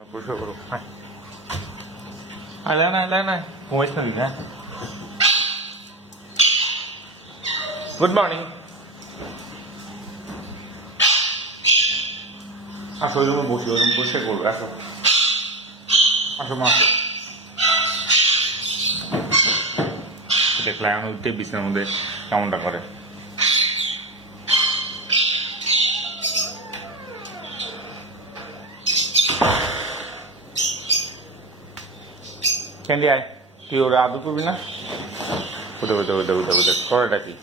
পরিষ্কার করো। নাই ঘুমাইছ নাকি না? Good morning. আসো ওই রুমে বসি, ওই রুম পরিষ্কার করবে। আসো আসো মা আসো। দেখলে এখন উঠতে বিছানার মধ্যে কেমনটা করে। ক্যান্ডি আয়, তুই ওরা আদর করবি না? উঠে উঠে উঠে উঠে উঠে করেটা কি?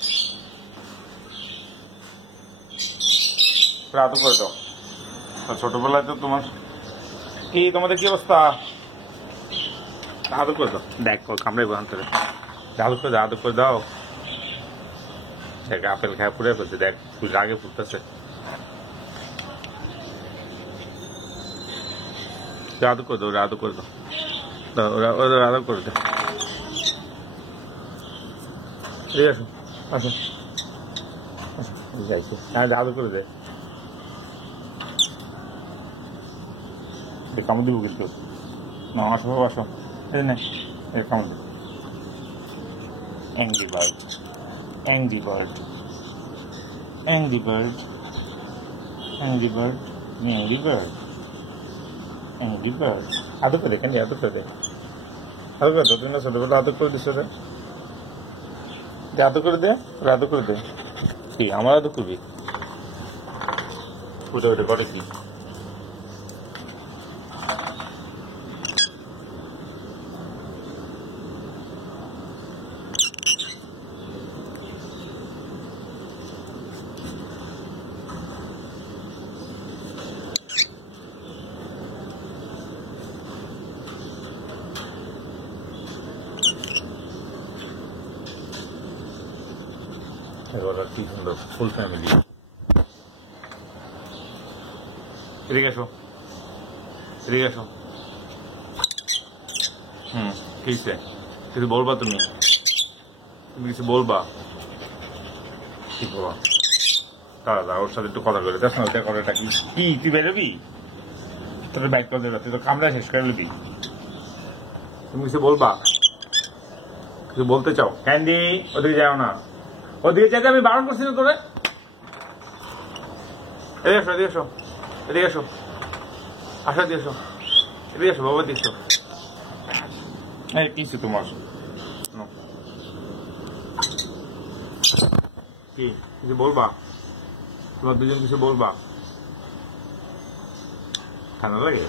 আদর করে দাও। ছোটবেলায় তো তোমার কি, তোমাদের কি অবস্থা? আদর করে দাও। দেখ কামড়ে গোহান করে আদর করে দাও, আদর করে দাও। দেখ আপেল খায় পুড়ে ফেলছে, দেখ তুই রাগে ফুটতেছে। আদর করে দাও, ওরা আদর করে দাও, ওরা আদর করে দাও। ঠিক আছে আসো যাইছে, হ্যাঁ আদর করে দে। কামড় দিব কিন্তু না। আসো আসো, এই নে কামড় দিব। Angry bird, angry bird, angry bird, angry bird, angry bird, angry bird. আদর করে কেন? আদর করে দে, আদর করে দো। তুমি না ছোটবেলা আদর করে দিছো রে, আদর করে দে, আদর করে দে। কি আমার আদর করবি? উঠে উঠে করে কি? এবার কি সুন্দর ফুল ফ্যামিলি। এদিকে এসো, এদিকে এসো। কিসে কিছু বলবা? তুমি তুমি কিছু বলবা? কি বলবা? দাঁড়া ওর সাথে একটু কথা বলে দেখ না। ওইটা করাটা কি? কি তুই বেরোবি? তোর বাইক করে দেবে, তুই তো কামড়া শেষ করে নিবি। তুমি কিছু বলবা? কিছু বলতে চাও? ক্যান্ডি ওদিকে যাও না, ওদিকে চাইতে আমি বারণ করছি না তোরে। এদিকে এসো, এদিকে এসো, এদিকে এসো, আসো এদিকে এসো, এদিকে এসো বাবা, এদিকে এসো। এই কিছু তোমার কি কিছু বলবা? তোমার দুজন কিছু বলবা? ঠান্ডা লাগে?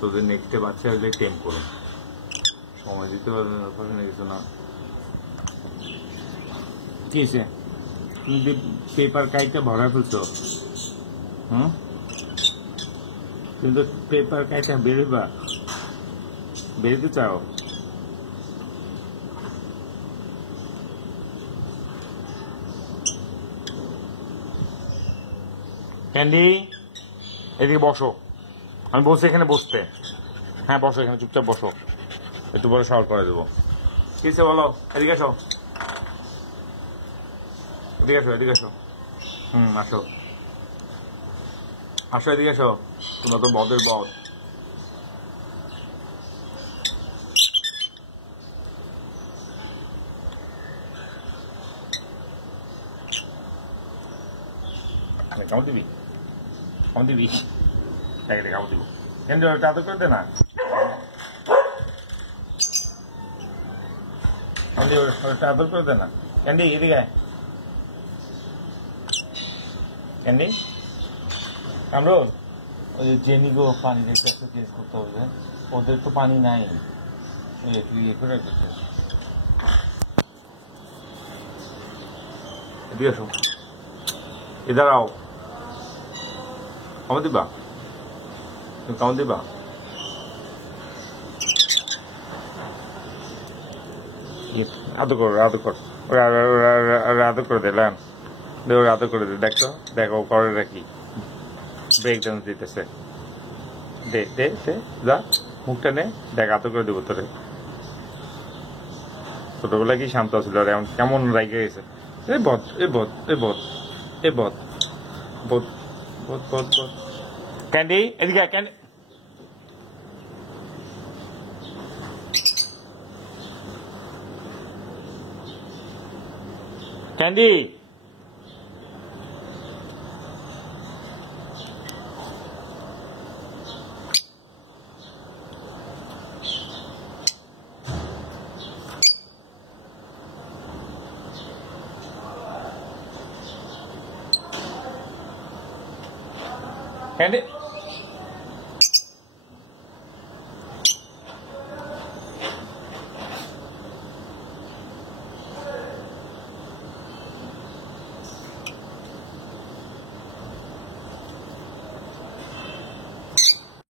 তোদের নেক্সটে বাচ্চা হলে টেম করো, সময় দিতে পারবে না কিছু না। কি হয়েছে? তুমি যে পেপার কাইটা ভরা ফেলছো, তুমি তো পেপার কাইটা বেরোবা, বেরোতে চাও? ক্যান্ডি এদিকে বসো, আমি বলছি এখানে বসতে। হ্যাঁ বসো, এখানে চুপচাপ বসো, একটু পরে শাওয়ার করে দেবো। কি হয়েছে বলো? এদিকে এসো, এদিকে এসো, এদিকে এসো। আসো আসো, এদিকে এসো। তোমরা তো বদের বদ। কামড় দিবি? কামড় দিবি? দেখে কামড় দিব। কেন ওটা আদর করে দে না। ওটা আদর করে দে না। ক্যান্ডি এদিকে আয়। ক্যান্ডি কামরুল, ওই জেনি গো পানি রেখে কেস করতে হবে, ওদের তো পানি নাই। তুই ইয়ে করে রাখছিস। এদিকে এসো, এদার আও। কামড় দিবা? তুমি কামড় দিবা? আদর করো, আদর কর, আদর করে দিলাম। ওরা আদর করে দে। দেখো দেখো করে রাখি, ব্রেক ডান্স দিতেছে। দে দে দে, যা মুখটা নে, দেখ আদর করে দেবো তোরে। ছোটবেলায় কি শান্ত ছিল, আর এমন কেমন রাইগে গেছে। এ বদ, এ বদ, এ বদ, এ বদ। বোধ বোধ বোধ বোধ ক্যান্ডি এদিকে ক্যান্ডি ক্যান্ডি ক্যান্ডি